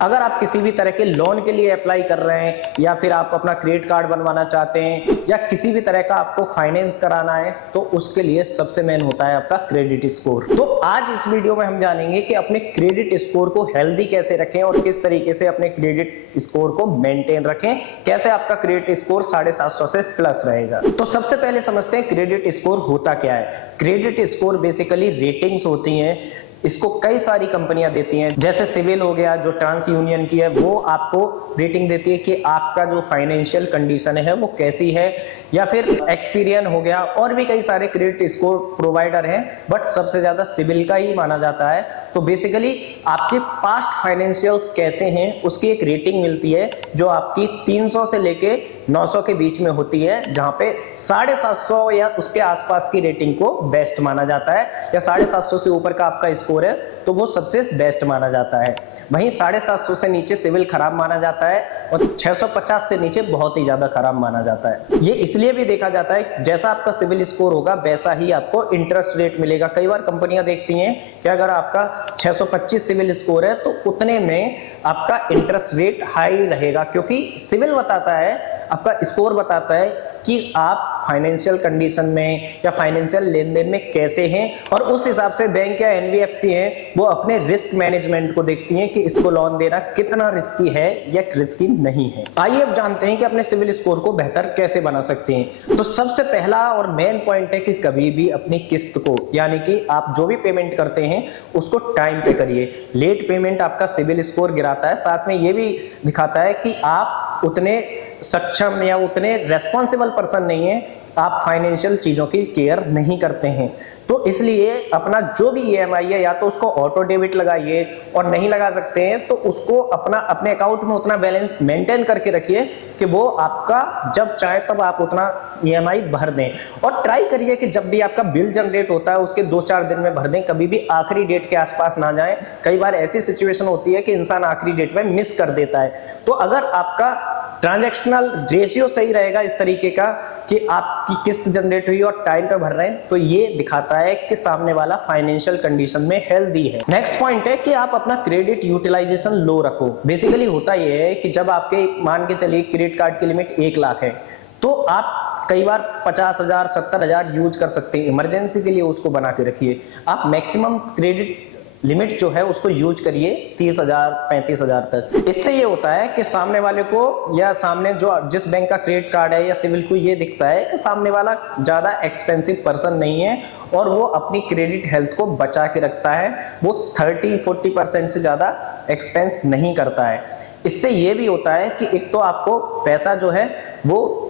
अगर आप किसी भी तरह के लोन के लिए अप्लाई कर रहे हैं या फिर आप अपना क्रेडिट कार्ड बनवाना चाहते हैं या किसी भी तरह का आपको फाइनेंस कराना है तो उसके लिए सबसे मेन होता है आपका क्रेडिट स्कोर। तो आज इस वीडियो में हम जानेंगे कि अपने क्रेडिट स्कोर को हेल्दी कैसे रखें और किस तरीके से अपने क्रेडिट स्कोर को मेंटेन रखें, कैसे आपका क्रेडिट स्कोर 750 से प्लस रहेगा। तो सबसे पहले समझते हैं क्रेडिट स्कोर होता क्या है। क्रेडिट स्कोर बेसिकली रेटिंग्स होती हैं, इसको कई सारी कंपनियां देती हैं, जैसे सिविल हो गया जो ट्रांस यूनियन की है, वो आपको रेटिंग देती है कि आपका जो फाइनेंशियल कंडीशन है वो कैसी है, या फिर एक्सपीरियन हो गया, और भी कई सारे क्रेडिट स्कोर प्रोवाइडर हैं, बट सबसे ज्यादा सिविल का ही माना जाता है। तो बेसिकली आपके पास्ट फाइनेंशियल्स कैसे हैं उसकी एक रेटिंग मिलती है जो आपकी 300 से लेके 900 के बीच में होती है, जहां पे 750 या उसके आसपास की रेटिंग को बेस्ट माना जाता है, या 750 से ऊपर का आपका स्कोर है तो वो सबसे बेस्ट माना जाता है। वहीं 750 से नीचे सिविल खराब माना जाता है और 650 से नीचे बहुत ही ज्यादा खराब माना जाता है। ये इसलिए भी देखा जाता है जैसा आपका सिविल स्कोर होगा वैसा ही आपको इंटरेस्ट रेट मिलेगा। कई बार कंपनियां देखती हैं कि अगर आपका 625 सिविल स्कोर है तो उतने में आपका इंटरेस्ट रेट हाई रहेगा, क्योंकि सिविल बताता है, आपका स्कोर बताता है कि आप फाइनेंशियल कंडीशन में या फाइनेंशियल लेन देन में कैसे हैं, और उस हिसाब से बैंक या एनबीएफसी हैं वो अपने रिस्क मैनेजमेंट को देखती हैं कि इसको लोन देना कितना रिस्की है या रिस्की नहीं है। आइए अब जानते हैं कि अपने सिविल स्कोर को बेहतर कैसे बना सकते हैं। तो सबसे पहला और मेन पॉइंट है कि कभी भी अपनी किस्त को, यानी कि आप जो भी पेमेंट करते हैं उसको टाइम पे करिए। लेट पेमेंट आपका सिविल स्कोर गिराता है, साथ में ये भी दिखाता है कि आप उतने सक्षम या उतने रेस्पॉन्सिबल पर्सन नहीं है, आप फाइनेंशियल चीजों की केयर नहीं करते हैं। तो इसलिए अपना जो भी ईएमआई है या तो उसको ऑटो डेबिट लगाइए, और नहीं लगा सकते हैं तो उसको अपने अकाउंट में उतना बैलेंस मेंटेन करके रखिए कि वो आपका जब चाहे तब आप उतना ईएमआई भर दें। और ट्राई करिए कि जब भी आपका बिल जनरेट होता है उसके 2-4 दिन में भर दें, कभी भी आखिरी डेट के आसपास ना जाएं। कई बार ऐसी सिचुएशन होती है कि इंसान आखिरी डेट में मिस कर देता है। तो अगर आपका ट्रांजैक्शनल रेशियो सही रहेगा इस तरीके का कि आपकी किस्त जनरेट हुई और टाइम पे भर रहे हैं, तो ये दिखाता है कि सामने वाला फाइनेंशियल कंडीशन में हेल्दी है। नेक्स्ट पॉइंट है कि आप अपना क्रेडिट यूटिलाइजेशन लो रखो। बेसिकली होता यह है कि जब आपके मान के चलिए क्रेडिट कार्ड की लिमिट 1 लाख है तो आप कई बार 50,000 70,000 यूज कर सकते हैं। इमरजेंसी के लिए उसको बना के रखिए। आप मैक्सिमम क्रेडिट लिमिट जो है उसको यूज करिए 30,000 35,000 तक। इससे ये होता है कि सामने वाले को या सामने जो जिस बैंक का क्रेडिट कार्ड है या सिविल को ये दिखता है कि सामने वाला ज्यादा एक्सपेंसिव पर्सन नहीं है और वो अपनी क्रेडिट हेल्थ को बचा के रखता है, वो 30-40% से ज्यादा एक्सपेंस नहीं करता है। इससे ये भी होता है कि एक तो आपको पैसा जो है वो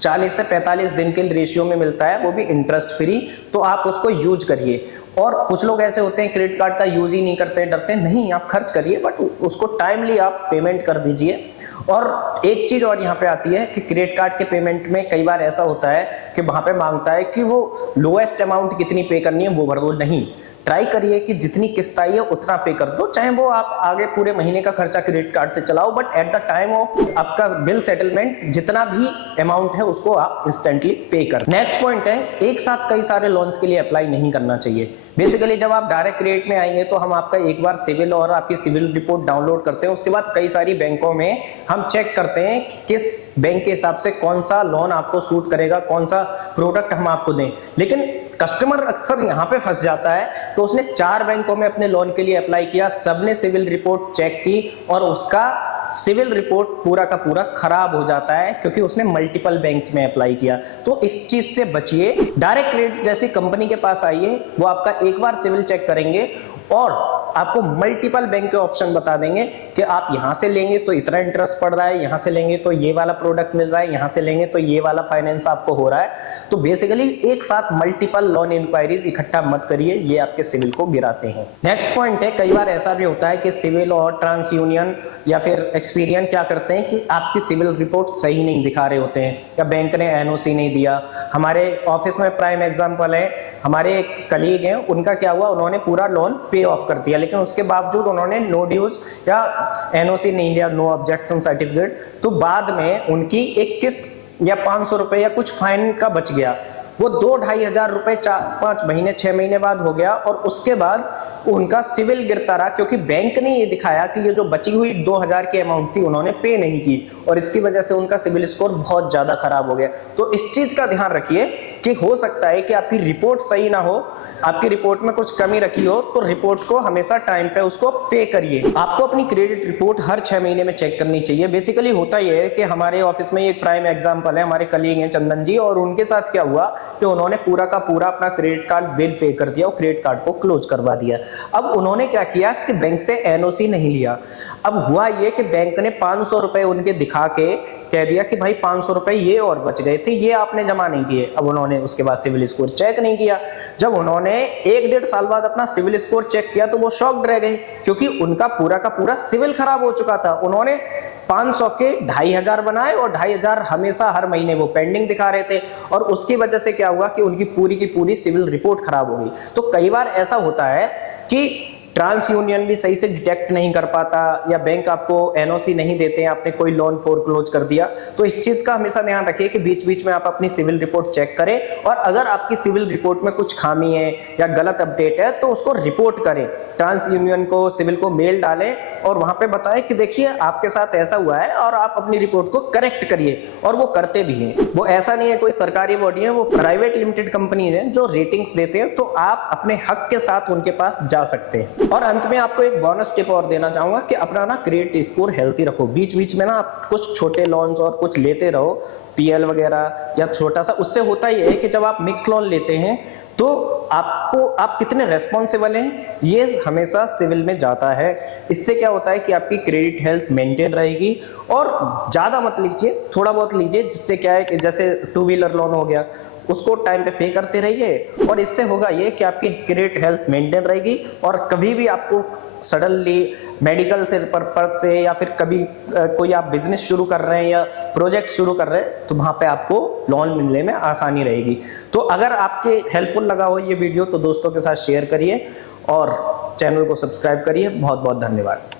40 से 45 दिन के रेशियो में मिलता है, वो भी इंटरेस्ट फ्री, तो आप उसको यूज करिए। और कुछ लोग ऐसे होते हैं क्रेडिट कार्ड का यूज ही नहीं करते, डरते नहीं, आप खर्च करिए बट उसको टाइमली आप पेमेंट कर दीजिए। और एक चीज और यहाँ पे आती है कि क्रेडिट कार्ड के पेमेंट में कई बार ऐसा होता है कि वहां पे मांगता है कि वो लोएस्ट अमाउंट कितनी पे करनी है वो भर दो। नहीं, ट्राई करिए कि जितनी किस्त आई है उतना पे कर दो, चाहे वो आप आगे पूरे महीने का खर्चा क्रेडिट कार्ड से चलाओ, but at the time of आपका बिल सेटलमेंट जितना भी अमाउंट है उसको आप इंस्टेंटली पे कर। नेक्स्ट पॉइंट है, एक साथ कई सारे लोन्स के लिए अप्लाई नहीं करना चाहिए। बेसिकली जब आप डायरेक्ट क्रेडिट में आएंगे तो हम आपका एक बार सिविल और आपकी सिविल रिपोर्ट डाउनलोड करते हैं, उसके बाद कई सारी बैंकों में हम चेक करते हैं कि किस बैंक के हिसाब से कौन सा लोन आपको सूट करेगा, कौन सा प्रोडक्ट हम आपको दें। लेकिन कस्टमर अक्सर यहाँ पे फंस जाता है कि उसने 4 बैंकों में अपने लोन के लिए अप्लाई किया, सबने सिविल रिपोर्ट चेक की और उसका सिविल रिपोर्ट पूरा का पूरा खराब हो जाता है क्योंकि उसने मल्टीपल बैंक्स में अप्लाई किया। तो इस चीज से बचिए। डायरेक्ट क्रेडिट जैसी कंपनी के पास आइए, वो आपका एक बार सिविल चेक करेंगे और आपको मल्टीपल बैंक के ऑप्शन बता देंगे कि आप यहां से लेंगे तो इतना इंटरेस्ट पड़ रहा है, यहां से लेंगे तो ये वाला प्रोडक्ट मिल रहा है, यहां से लेंगे तो ये वाला फाइनेंस आपको हो रहा है। तो बेसिकली एक साथ मल्टीपल लोन इंक्वायरीज इकट्ठा मत करिए, ये आपके सिविल को गिराते हैं। नेक्स्ट पॉइंट है, कई बार ऐसा भी होता है कि सिविल और ट्रांस यूनियन या फिर एक्सपीरियन क्या करते हैं कि आपकी सिविल रिपोर्ट सही नहीं दिखा रहे होते हैं, या बैंक ने एनओसी नहीं दिया। हमारे ऑफिस में प्राइम एग्जांपल है, हमारे एक कलीग हैं, उनका क्या हुआ, उन्होंने पूरा लोन पे ऑफ कर दिया, लेकिन उसके बावजूद उन्होंने नो ड्यूज या एनओसी नहीं लिया, नो ऑब्जेक्शन सर्टिफिकेट। तो बाद में उनकी एक किस्त या 500 रुपए या कुछ फाइन का बच गया, वो 2-2.5 हजार रुपए 4-5 महीने 6 महीने बाद हो गया, और उसके बाद उनका सिविल गिरता रहा, क्योंकि बैंक ने ये दिखाया कि ये जो बची हुई 2000 की अमाउंट थी उन्होंने पे नहीं की, और इसकी वजह से उनका सिविल स्कोर बहुत ज्यादा खराब हो गया। तो इस चीज का ध्यान रखिए कि हो सकता है कि आपकी रिपोर्ट सही ना हो, आपकी रिपोर्ट में कुछ कमी रखी हो, तो रिपोर्ट को हमेशा टाइम पे उसको पे करिए। आपको अपनी क्रेडिट रिपोर्ट हर 6 महीने में चेक करनी चाहिए। बेसिकली होता यह है कि हमारे ऑफिस में एक प्राइम एग्जांपल है, हमारे कलीग हैं चंदन जी, और उनके साथ क्या हुआ कि उन्होंने पूरा का पूरा अपना क्रेडिट कार्ड बिल पे कर दिया और क्रेडिट कार्ड को क्लोज करवा दिया। अब उन्होंने क्या किया कि बैंक से एनओसी नहीं लिया। अब हुआ ये कि बैंक ने 500 रुपए उनके दिखा के कह दिया कि भाई 500 रुपए ये और बच गए थे, ये आपने जमा नहीं किए। अब उन्होंने उसके बाद सिविल स्कोर चेक नहीं किया। जब उन्होंने 1-1.5 साल बाद अपना सिविल स्कोर चेक किया तो वो शॉक्ड रह गए, क्योंकि उनका पूरा का पूरा सिविल खराब हो चुका था। उन्होंने 500 के 2500 बनाए और 2500 हमेशा हर महीने वो पेंडिंग दिखा रहे थे, और उसकी वजह से क्या हुआ कि उनकी पूरी की पूरी सिविल रिपोर्ट खराब हो गई। तो कई बार ऐसा होता है कि ट्रांस यूनियन भी सही से डिटेक्ट नहीं कर पाता, या बैंक आपको एनओसी नहीं देते हैं, आपने कोई लोन फोरक्लोज कर दिया। तो इस चीज का हमेशा ध्यान रखिए कि बीच बीच में आप अपनी सिविल रिपोर्ट चेक करें, और अगर आपकी सिविल रिपोर्ट में कुछ खामी है या गलत अपडेट है तो उसको रिपोर्ट करें। ट्रांस यूनियन को, सिविल को मेल डालें और वहां पे बताएं कि देखिए आपके साथ ऐसा हुआ है और आप अपनी रिपोर्ट को करेक्ट करिए, और वो करते भी हैं। वो ऐसा नहीं है कोई सरकारी बॉडी है, वो प्राइवेट लिमिटेड कंपनी है जो रेटिंग्स देते हैं, तो आप अपने हक के साथ उनके पास जा सकते हैं। और अंत में आपको एक बोनस टिप और देना चाहूंगा कि अपना ना क्रेडिट स्कोर हेल्थी रखो। बीच बीच में ना आप कुछ छोटे लोन्स और कुछ लेते रहो, पीएल वगैरह या छोटा सा। उससे होता यह है कि जब आप मिक्स लोन लेते हैं तो आप कितने रेस्पॉन्सिबल हैं ये हमेशा सिविल में जाता है। इससे क्या होता है कि आपकी क्रेडिट हेल्थ मेंटेन रहेगी, और ज्यादा मत लीजिए, थोड़ा बहुत लीजिए, जिससे क्या है कि जैसे 2 व्हीलर लोन हो गया, उसको टाइम पे करते रहिए, और इससे होगा ये कि आपकी क्रेडिट हेल्थ मेंटेन रहेगी, और कभी भी आपको सडनली मेडिकल से पर्पज से या फिर कभी कोई आप बिजनेस शुरू कर रहे हैं या प्रोजेक्ट शुरू कर रहे हैं तो वहां पे आपको लोन मिलने में आसानी रहेगी। तो अगर आपके हेल्पफुल लगा हो ये वीडियो तो दोस्तों के साथ शेयर करिए और चैनल को सब्सक्राइब करिए। बहुत बहुत धन्यवाद।